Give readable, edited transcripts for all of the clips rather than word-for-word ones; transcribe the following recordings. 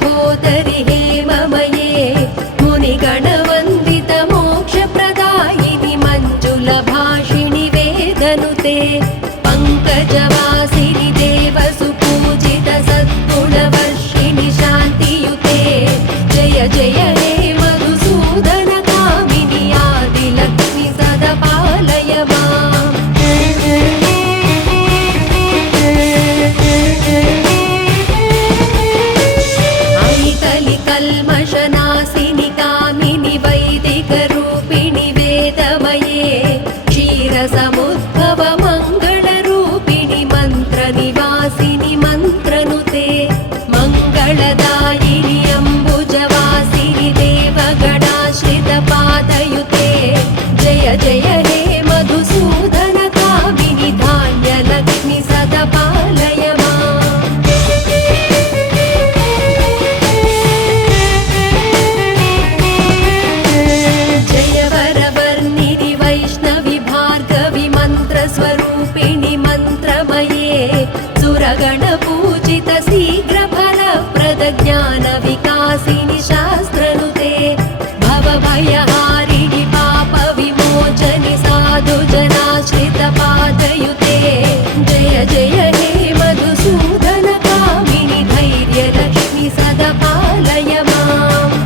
सहोदरि हेममये मुनिगणवन्दित मोक्षप्रदायिनि मञ्जुलभाषिणि वेदनुते पङ्कजवासिनि देवसुपूजित सद्गुणवर्षिणि शान्तियुते जय जय हे मधुसूदन कामिनि आदिलक्ष्मि सदा पालय माम् कल्मषनाशिनि कामिनि वैदिकरूपिणि वेदमये क्षीरसमुद्भव मङ्गलरूपिणि मन्त्रनिवासिनि मन्त्रनुते मङ्गलदायिनि अम्बुजवासिनि देवगणाश्रितपादयुते जय जय हे मधुसूदन कामिनि धान्यलक्ष्मि सदा पालय माम् स्वरूपिणि मन्त्रमये सुरगणपूजित शीघ्रफलप्रद ज्ञानविकासिनि शास्त्रनुते भवभयहारिणि पापविमोचनि साधुजनाश्रितपादयुते जय जय हे मधुसूदन कामिनि धैर्यलक्ष्मि सदा पालय माम्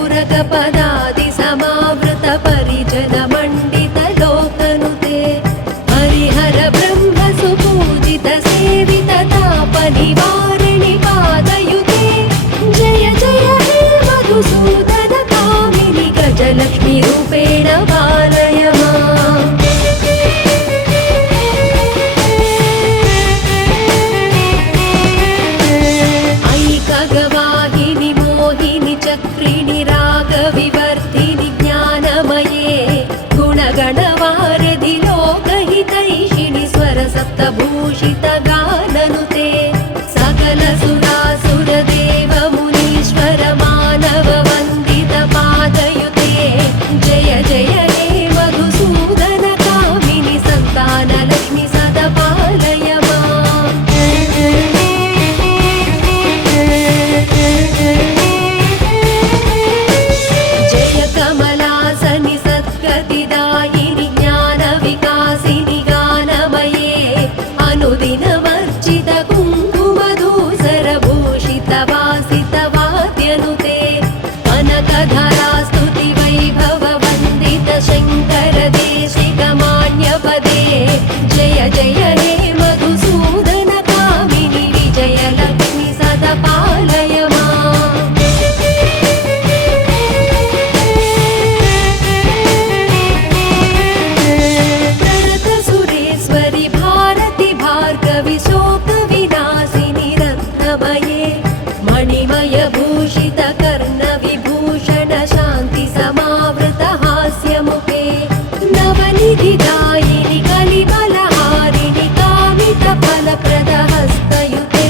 रथगजतुरगपदादि समावृत परिजन मण्डित लोकनुते हरिहर ब्रह्म सुपूजित सेवित ताप निवारिणि पादयुते जय जय हे मधुसूदन कामिनि गजलक्ष्मी रूपेण पालय माम् ऐकगवाहिनि मोहिनि चक्रिणि रागविवर्धिनि ज्ञानमये गुणगणवारधि लोकहितैषिणि स्वरसप्तभूषित गाननुते सकल सुरासुर देव मुनीश्वर मानव वन्दित पादयुते जय जय हे मधुसूदन कामिनि सन्तानलक्ष्मि सदा पालय माम् जय कमलासनि सद्गतिदायिनि ज्ञानविकासिनि गानमये अनुदिनवर्जित कुङ्कुमधूसरभूषित वासित वाद्यनुते कनकधरा स्तुति वैभव वन्दित शङ्कर देशिक मान्यपदे जय जय हे मधुसूदन कामिनि विजयलक्ष्मि सदा पालय माम् सुरेश्वरि भारति भार्गवि शोकविनाशिनि रत्नमये मणिमय भूषित कर्ण विभूषण शान्ति समावृत हास्यमुखे नवनिधिदायिनि कलिबलहारिणि कामित फलप्रद हस्तयुते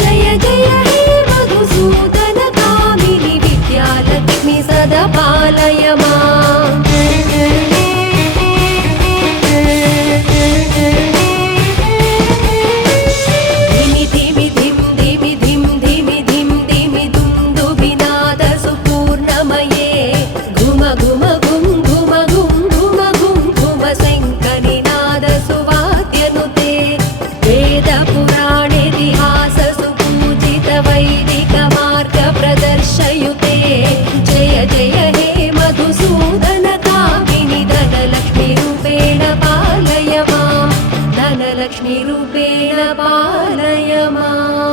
जय जय हे मधुसूदन कामिनि विद्यालक्ष्मि सदा पालय माम् प्रदर्शयुते जय जय हे मधुसूदन कामिनि धनलक्ष्मी रूपेण पालय माम् धनलक्ष्मी रूपेण पालय माम्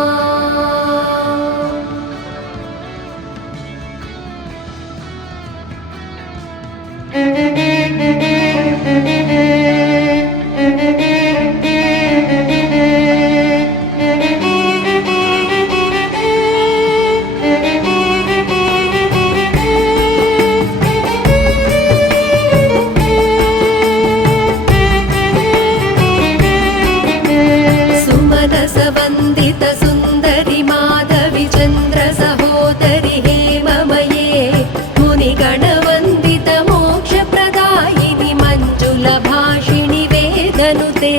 सुमनस वन्दित सुन्दरि माधवि चन्द्र सहोदरि सहोदरि हेममये मुनिगणवन्दित मोक्षप्रदायिनि मञ्जुलभाषिणि वेदनुते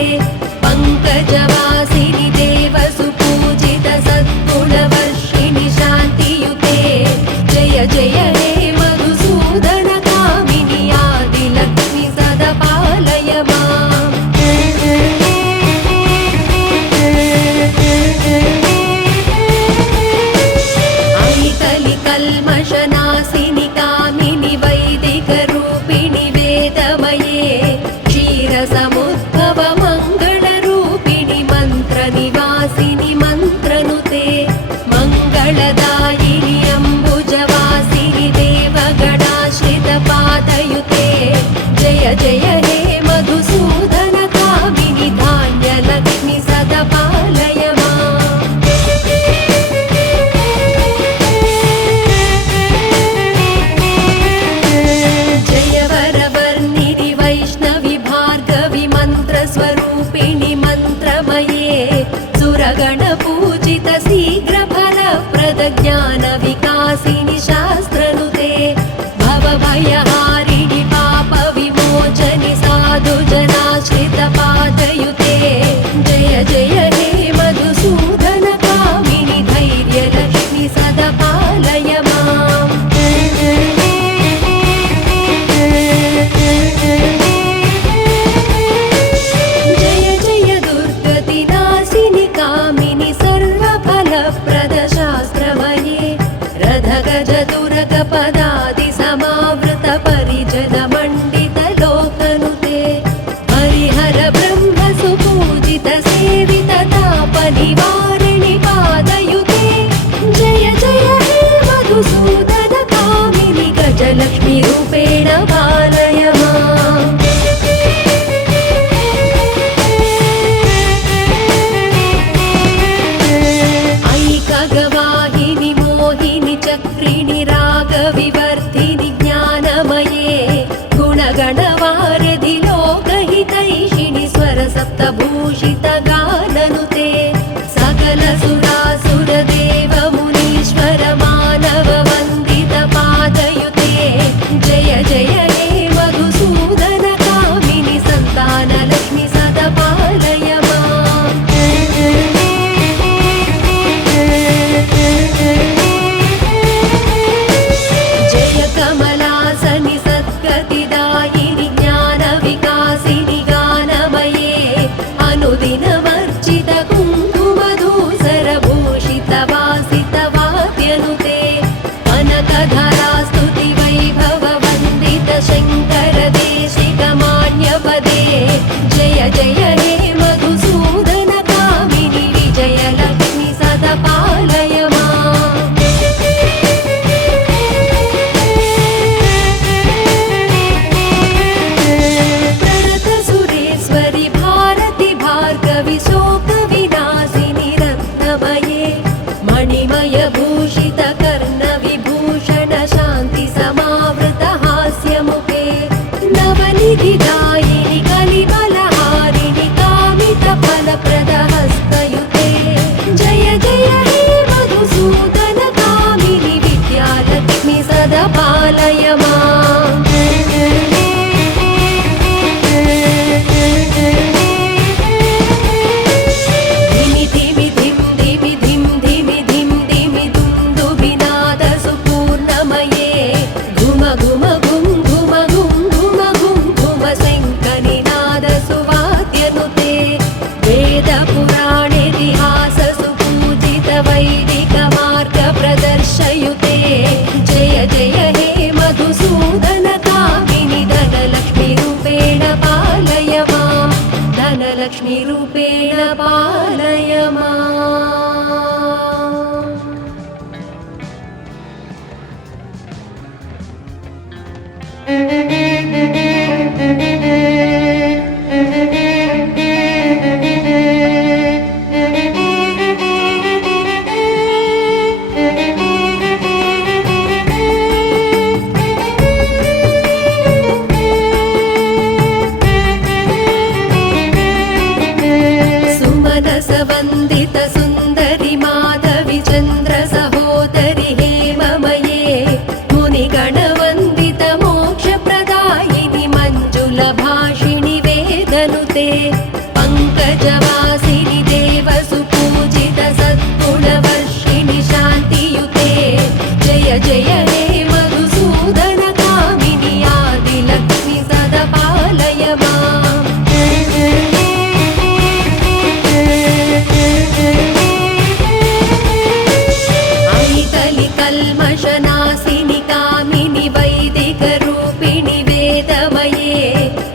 पङ्कजवासिनि देवसुपूजित सद्गुणवर्षिणि शान्तियुते जय जय हे मधुसूदन कामिनि आदिलक्ष्मि सदा पालय माम् कल्मषनाशिनि कामिनि वैदिकरूपिणि वेदमये क्षीरसमुद्भव मङ्गलरूपिणि मन्त्रनिवासिनि मन्त्रनुते मङ्गलदायिनि अम्बुजवासिनि देवगणाश्रितपादयुते जय जय हे मधुसूदन कामिनि धान्यलक्ष्मि सदा पालय माम् स्वरूपिणि मन्त्रमये सुरगणपूजित शीघ्रफलप्रद ज्ञानविकासिनि शास्त्रनुते भवभयहारिणि पापविमोचनि साधुजनाश्रितपादयुते जय जय हे मधुसूदन कामिनि धैर्यलक्ष्मि सदा पालय माम् पदादि समावृत परिजन मण्डित लोकनुते हरिहर ब्रह्म सुपूजित सेवित ताप निवारिणि पादयुते जय जय हे मधुसूदन कामिनि गजलक्ष्मी रूपेण पालय माम् ऐकगवाहिनि मोहिनि चक्रिणि विवर्धिनि ज्ञानमये गुणगणवारिधि लोकहितैषिणि स्वरसप्तभूषित गाननुते सकल सुरासुर देव मुनीश्वर मानव वन्दित पादयुते जय जय हे मधुसूदन कामिनि सन्तानलक्ष्मि सदा पालय माम् कमलासनि सद्गतिदायिनि ज्ञानविकासिनि गानमये अनुदिनमर्चित कुङ्कुमधूसरभूषित वासित वाद्यनुते कनकधरास्तुति वैभव वन्दित शङ्कर देशिक मान्यपदे जय जय हे मधुसूदन कामिनि विजयलक्ष्मि सदा पालय माम् शोकविनाशिनि रत्नमये मणिमयभूषित कर्णविभूषण शान्ति समावृत हास्यमुखे नवनिधिदायिनि कलिबलहारिणि कामितफलप्रद हस्तयुते जय जय हे मधुसूदन कामिनि विद्यालक्ष्मि सदा पालय माम् प्रदर्शयुते जय जय हे मधुसूदन कामिनि धनलक्ष्मी रूपेण पालय माम् धनलक्ष्मी रूपेण पालय माम् वन्दित सुन्दरि माधवि चन्द्र सहोदरि हे नासिनि कामिनि वैदिकरूपिणि वेदमये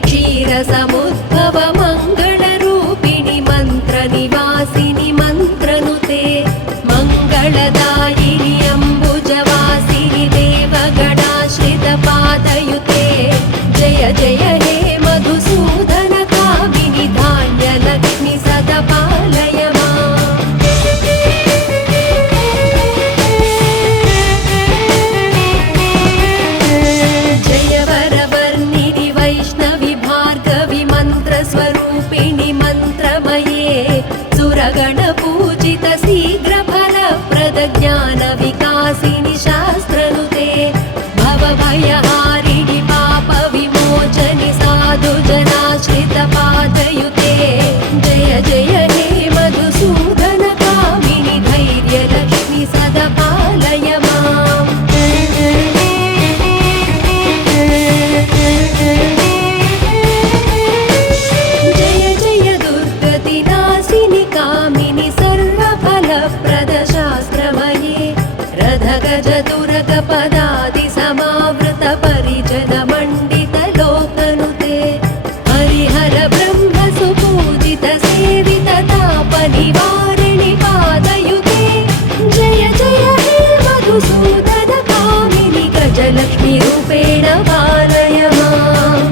क्षीरसमुद्भव मङ्गलरूपिणि मन्त्रनिवासिनि मन्त्रनुते मङ्गलदायिनि अम्बुजवासिनि देवगणाश्रितपादयुते जय जय हे मधुसूदन कामिनि धान्यलक्ष्मि सदा पालय माम्। जय वरवर्णिनि वैष्णवि भार्गवि मन्त्रस्वरूपिणि मन्त्रमये सुरगणपूजित शीघ्रफलप्रद ज्ञानविकासिनि शास्त्रनुते भवभयहारिणि पापविमोचनि साधुजनाश्रितपादयुते जय जय हे मधुसूदन कामिनि धैर्यलक्ष्मि सदा पालय माम्। जय जय दुर्गतिनाशिनि कामिनि सर्वफलप्रद शास्त्रमये रथगज दुर्गपदादि समावृत परिजन मण्डित लोकनुते हरिहर ब्रह्म सुपूजित सेवित ताप निवारिणि पादयुते जय जय हे मधुसूदन कामिनि गजलक्ष्मी रूपेण पालय माम्।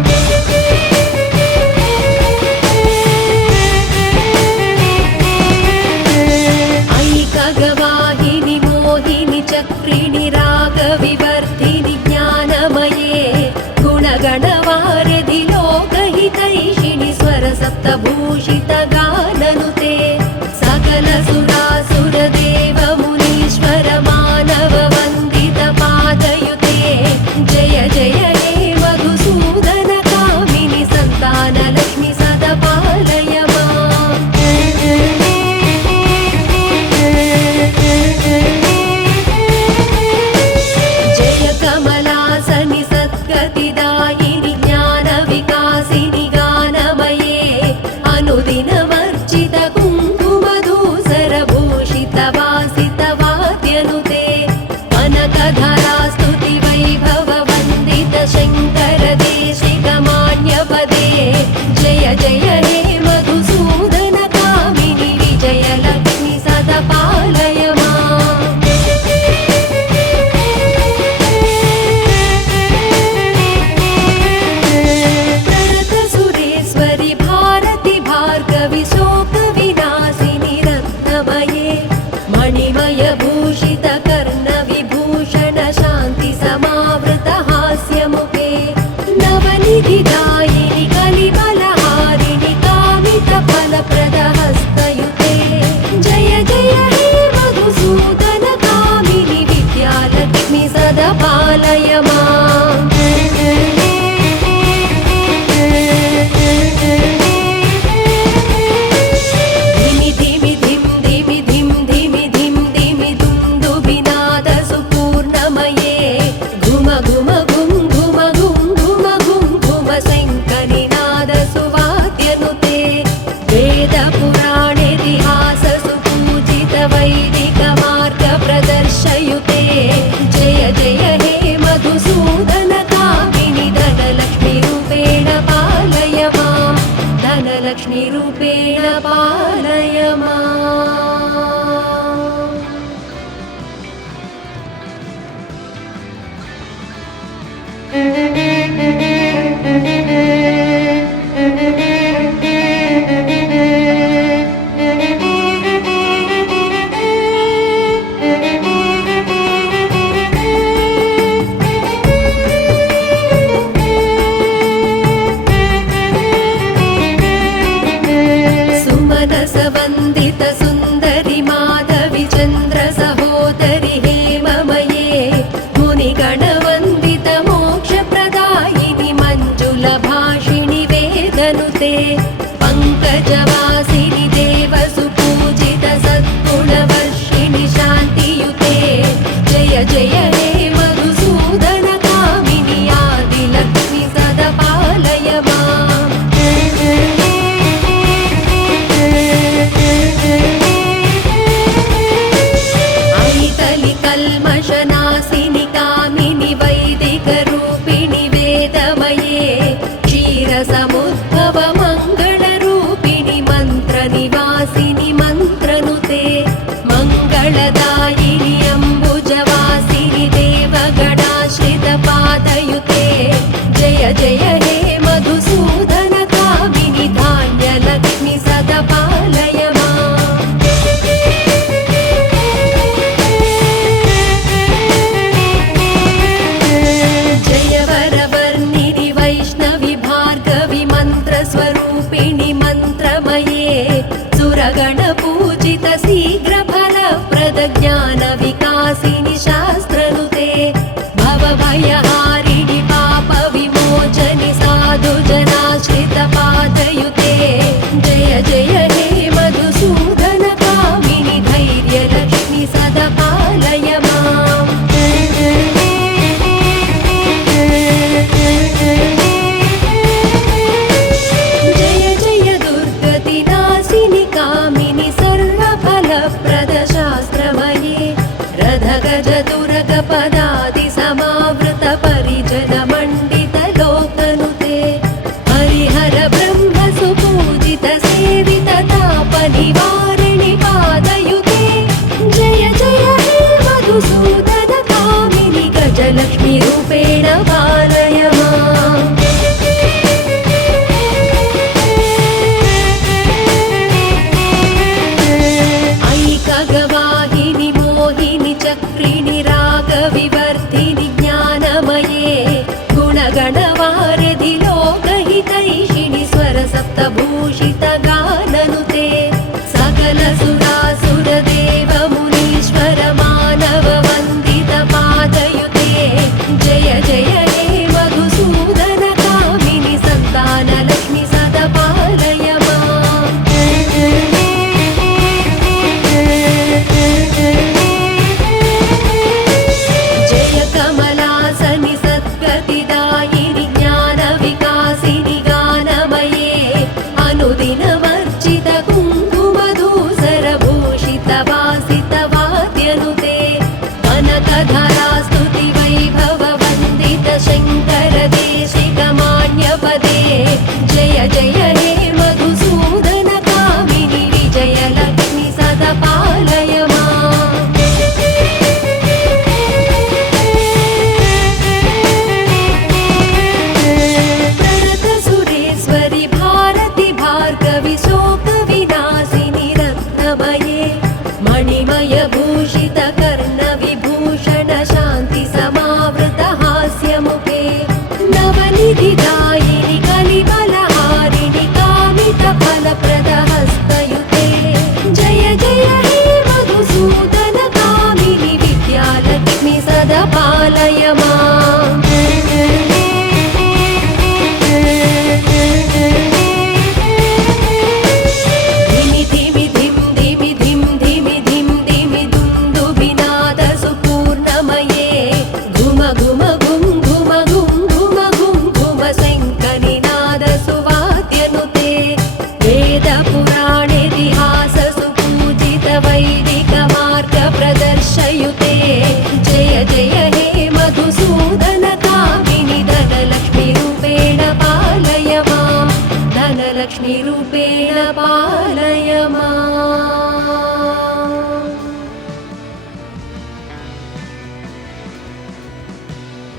ऐकगवाहिनि मोहिनि चक्रिणि रागविवर्धिनि ज्ञानमये गुणगणवारिधि लोकहितैषिणि स्वरसप्तभूषित गाननुते सकल सुरासुरदेव मुनीश्वर मानव वन्दित पादयुते जय जय हे मधुसूदन कामिनि सन्तानलक्ष्मि सदा पालय माम्। जय कमलासनि सद्गतिदायिनि ज्ञानविकासिनि गानमये अनुदिनवर्जित कुङ्कुमधूसरभूषित वासित वाद्यनुते कनकधरास्तुति वैभव वन्दित शङ्कर देशिकमान्यपदे जय जय हे मधुसूदन कामिनि विजयलक्ष्मि सदा पालय माम्। प्रणत सुरेश्वरि भारति भार्गवि शोकविनाशिनि रत्नमये मणिमय भूषित कर्णविभूषण शान्ति समावृत हास्यमुखे नवनिधिदायिनि कलिबलहारिणि कामित फलप्रद हस्तयुते जय जय हे मधुसूदन कामिनि विद्यालक्ष्मि सदा पालय माम्। धिमि धिमि धिं धिमि धिं धिमि धिं धिमि दुन्दुभिनाद सुपूर्णमये घुम घुम घुं घुम घुं घुम घुं घुम शङ्खनिनाद सुवाद्यनुते वेदपुराणेतिहास सुपूजित वैदिक मार्ग प्रदर्शयुते जय जय हे मधुसूदन कामिनि धनलक्ष्मी रूपेण पालय माम्। धनलक्ष्मी रूपेण पालय माम्। सुमनसवन्दित सुन्दरि माधवि चन्द्र सहोदरि हेममये मुनिगणवन्दित मोक्षप्रद पदादि समावृत परिजन मण्डित लोकनुते हरिहर ब्रह्म सुपूजित सेवित ताप निवारिणि पादयुते जय जय हे मधुसूदन कामिनि गजलक्ष्मी रूपेण पालय माम् ऐकगवाहिनि मोहिनि चक्रिणि रागविवर्धिनि ज्ञानमये गुणगणवारिधि लोकहितैषिणि स्वरसप्तभूषित गाननुते सकल सुरासुरदेव मुनीश्वर मानव वन्दित पादयुते जय जय हे मधुसूदन कामिनि सन्तानलक्ष्मि सदा पालय माम् जय कमलासनि सद्गतिदायिनि ज्ञानविकासिनि गानमये अनुदिनमर्चित कुङ्कुमधूसरभूषित वासित वाद्यनुते कनकधरा स्तुति वैभव वन्दित शङ्कर देशिकमान्यपदे जय जय हे मधुसूदन कामिनि विजयलक्ष्मि सदा पालय माम् प्रणत सुरेश्वरि भारति भार्गवि शोकविनाशिनि रत्नमये मणिमय भूषित कर्ण विभूषण शान्ति समावृत हास्यमुखे नवनिधिदायिनि कलिबलहारिणि कामित फलप्रद हस्तयुते जय जय हे मधुसूदन कामिनि विद्यालक्ष्मि सदा पालय माम्